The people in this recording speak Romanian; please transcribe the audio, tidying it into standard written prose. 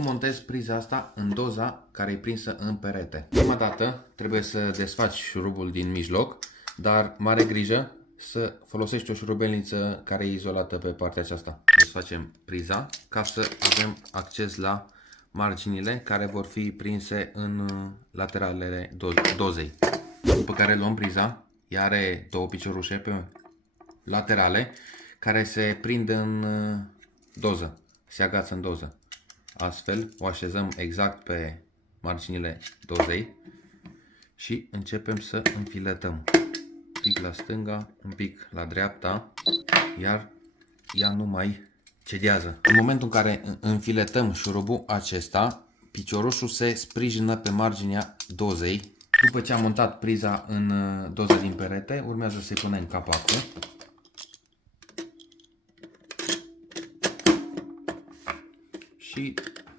cum montez priza asta în doza care e prinsă în perete. Prima dată trebuie să desfaci șurubul din mijloc, dar mare grijă să folosești o șurubelniță care e izolată pe partea aceasta. Desfacem priza ca să avem acces la marginile care vor fi prinse în lateralele dozei. După care luăm priza, ea are două piciorușe pe laterale care se prind în doză, se agață în doză. Astfel o așezăm exact pe marginile dozei și începem să înfiletăm. Un pic la stânga, un pic la dreapta, iar ea nu mai cedează. În momentul în care înfiletăm șurubul acesta, piciorușul se sprijină pe marginea dozei. După ce am montat priza în doza din perete, urmează să-i punem capacul. Și